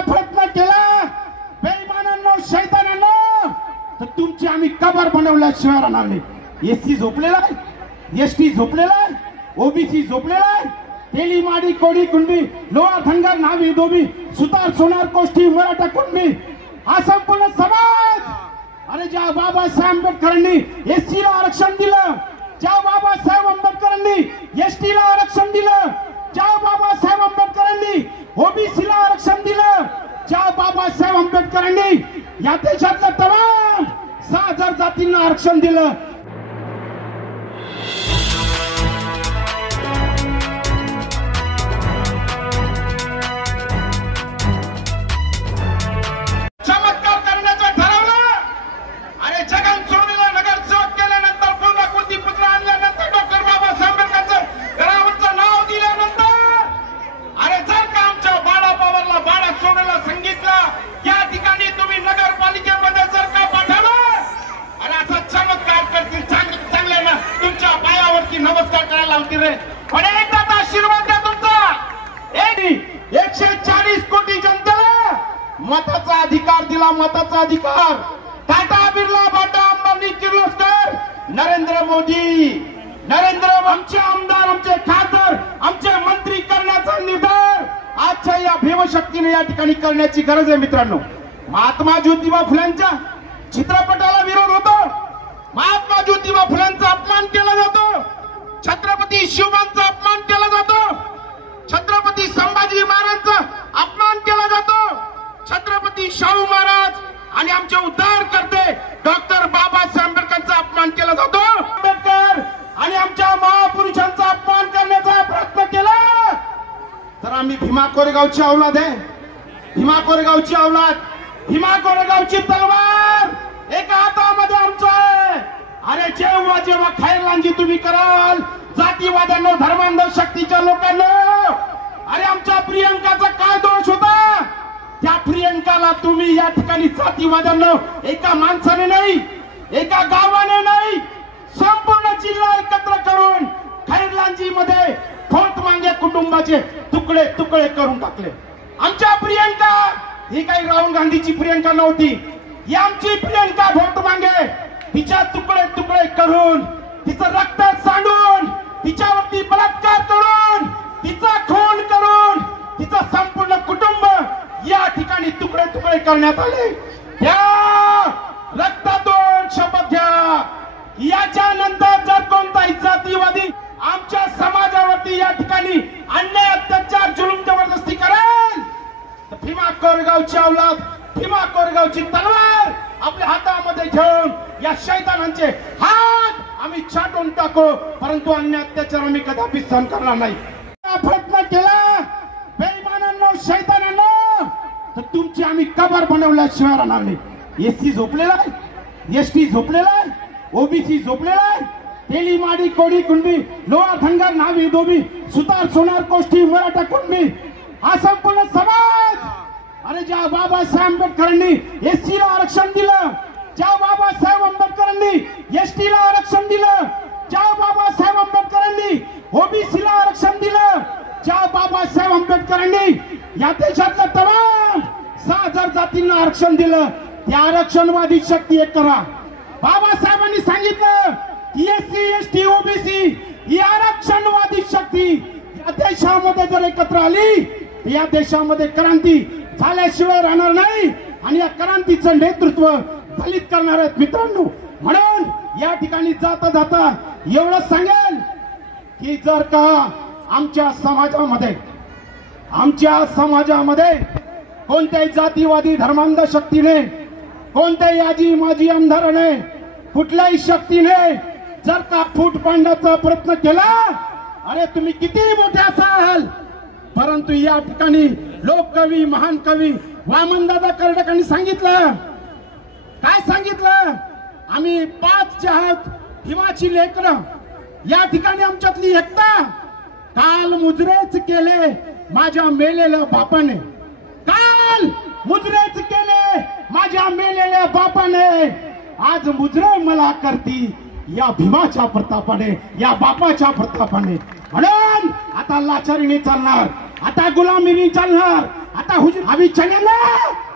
प्रयत्न केला बेईमानांनो शैतानांनो तर तुमची आम्ही कबर बनवल्याशिवाय राहणार नाही। एससी झोपलेला आहे, एसटी झोपलेला आहे, ओबीसी झोपलेला आहे, तेली माडी कोडी कुणबी लोहार धनगर नावी धोबी सुतार सोनार कोष्टी मराठा कुणबी हा संपूर्ण समाज अरे ज्या बाबासाहेब आंबेडकरांनी एससीला आरक्षण दिलं, ज्या बाबासाहेब आंबेडकरांनी एसटीला आरक्षण दिलं, ज्या बाबासाहेब आंबेडकरांनी ओबीसीला आरक्षण दिलं, ज्या बाबासाहेब आंबेडकरांनी या देशातल्या तमाम 6000 जातींना आरक्षण दिलं। चमत्कार करण्याचं ठरवलं। अरे जगन सोडलेला नगरसेवक केल्यानंतर पुन्हा कुलदीप पुत्र आणल्यानंतर डॉक्टर बाबासाहेब आंबेडकरांचं घरावरचं नाव दिल्यानंतर अरे जर का आमच्या बाळा पवारला बाळा सोडायला सांगितलं या ठिकाणी तुम्ही नगरपालिकेमध्ये जर का पाठवलं अरे असा चमत्कार करतील चांगल्यानं तुमच्या पायावरती नमस्कार करायला लावतील रे। पण एकदा आशीर्वाद द्या तुमचा 140 कोटी जनतेला मताचा अधिकार दिला, मताचा अधिकार। टाटा बिर्ला बाटा अंबानी किर्लोस्कर नरेंद्र मोदी आमचे आमदार आमचे खासदार आमचे मंत्री करण्याचा निर्धार आजच्या या भीमशक्तीने या ठिकाणी करण्याची गरज आहे। मित्रांनो महात्मा ज्योतिबा फुलेंच्या चित्रपटाला विरोध होतो, महात्मा ज्योतिबा फुलेंचा अपमान केला जातो, छत्रपती शिवबांचा अपमान केला जातो, छत्रपती संभाजी महाराजांचा अपमान केला जातो, छत्रपती शाहू महाराज आणि आमचे उद्धार करते डॉक्टर बाबासाहेब आंबेडकरांचा अपमान केला जातो। आंबेडकर आणि आमच्या महापुरुषांचा अपमान करण्याचा प्रयत्न केला तर आम्ही भीमा कोरेगावची औलाद आहे, भीमा कोरेगावची औलाद, भीमा कोरेगावची तलवार एका हातामध्ये आमचं आहे। अरे जेव्हा जेव्हा खैरलांजी तुम्ही कराल जातीवाद्यांनो धर्मांध शक्तीच्या लोकांनो अरे आमच्या प्रियंकाचा काय दोष होता त्या प्रियंकाला तुम्ही या ठिकाणी जातीवाद्यांनो एका माणसाने नाही एका गावाने नाही संपूर्ण जिल्हा एकत्र करून खैरलांजी मध्ये खोतमांगे कुटुंबाचे तुकडे तुकडे करून टाकले। आमच्या प्रियंका ही काही राहुल गांधीची प्रियंका नव्हती, ही आमची प्रियंका खोतमांगे तिच्या तुकडे तुकडे करून तिचं रक्त सांडून तिच्यावरती बलात्कार करून तिचा खून करून तिचं संपूर्ण कुटुंब या ठिकाणी तुकडे तुकडे करण्यात आले। या रक्तातून शपथ घ्या याच्यानंतर जर कोणताही जातीवादी आमच्या समाजावरती या ठिकाणी अन्याय अत्याचार जुलूम जबरदस्ती करेल तर भीमा कोरेगावची औलाद भीमा कोरेगावची तलवार आपल्या हातामध्ये घेऊन या शैतानांचे हात आम्ही छाटून टाकू, परंतु अन्याय अत्याचार आम्ही कदापि सहन करणार नाही। प्रयत्न केला बेईमानांनो शैतानांनो तर तुमची आम्ही कबर बनवल्याशिवाय राहणार नाही। एससी झोपलेला आहे, एसटी झोपलेला आहे, ओबीसी झोपलेला आहे, तेली माडी कोडी कुणबी लोहार धनगर नावी धोबी सुतार सोनार कोष्टी मराठा कुणबी हा संपूर्ण समाज अरे ज्या बाबासाहेब आंबेडकरांनी एससीला आरक्षण दिलं, ज्या बाबासाहेब आंबेडकरांनी एसटीला आरक्षण दिलं, ज्या बाबासाहेब आंबेडकरांनी ओबीसीला आरक्षण दिलं, ज्या बाबासाहेब आंबेडकरांनी या देशातल्या तमाम 6000 जातींना आरक्षण दिलं त्या आरक्षणवादी शक्ती एक करा। बाबासाहेबांनी सांगितलं एससी एसटी ओबीसी ही आरक्षणवादी शक्ती या देशामध्ये जर एकत्र आली तर या देशामध्ये क्रांती झाल्याशिवाय राहणार नाही आणि या क्रांतीचं नेतृत्व दलित करणार आहेत। मित्रांनो म्हणून या ठिकाणी जाता जाता एवढं सांगेल की जर का आमच्या समाजामध्ये कोणत्याही जातीवादी धर्मांध शक्तीने कोणत्याही आजी माजी आमदाराने कुठल्याही शक्तीने जर का फूट पाडण्याचा प्रयत्न केला अरे तुम्ही किती मोठे असाल परंतु या ठिकाणी लोककवी महान कवी वामनदादा कर्डकांनी सांगितलं काय सांगितलं आम्ही 5 आहोत भीमाची लेकरं या ठिकाणी आमच्यातली एकता काल मुजरेच केले माझ्या मेलेल्या बापाने काल मुजरेच केले माझ्या मेलेल्या बापाने आज मुजरे मला करती या भीमाच्या प्रतापाने या बापाच्या प्रतापाने। म्हणून आता लाचारीने चालणार, आता गुलामीने चालणार, आता हुजूर अभी चलेगा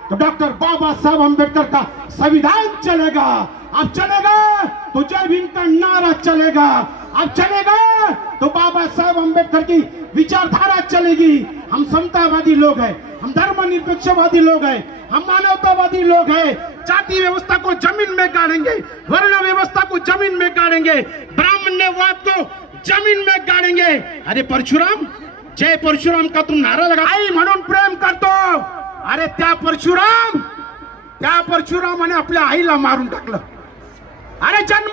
तो डॉक्टर बाबा साहब अम्बेडकर का संविधान चलेगा। अब चलेगा तो जय भीम का नारा चलेगा। अब चलेगा तो बाबा साहब अम्बेडकर की विचारधारा चलेगी। हम समतावादी लोग हैं, हम धर्मनिरपेक्षवादी लोग हैं, हम मानवतावादी लोग हैं। जाति व्यवस्था को जमीन में गाड़ेंगे, वर्ण व्यवस्था को जमीन में गाड़ेंगे, ब्राह्मण्यवाद को जमीन में गाड़ेंगे। अरे परशुराम, जय परशुराम का तुम नारा लगा, आई म्हणून प्रेम करतो। अरे त्या परशुरामाने आपल्या आईला मारून टाकलं। अरे जन्म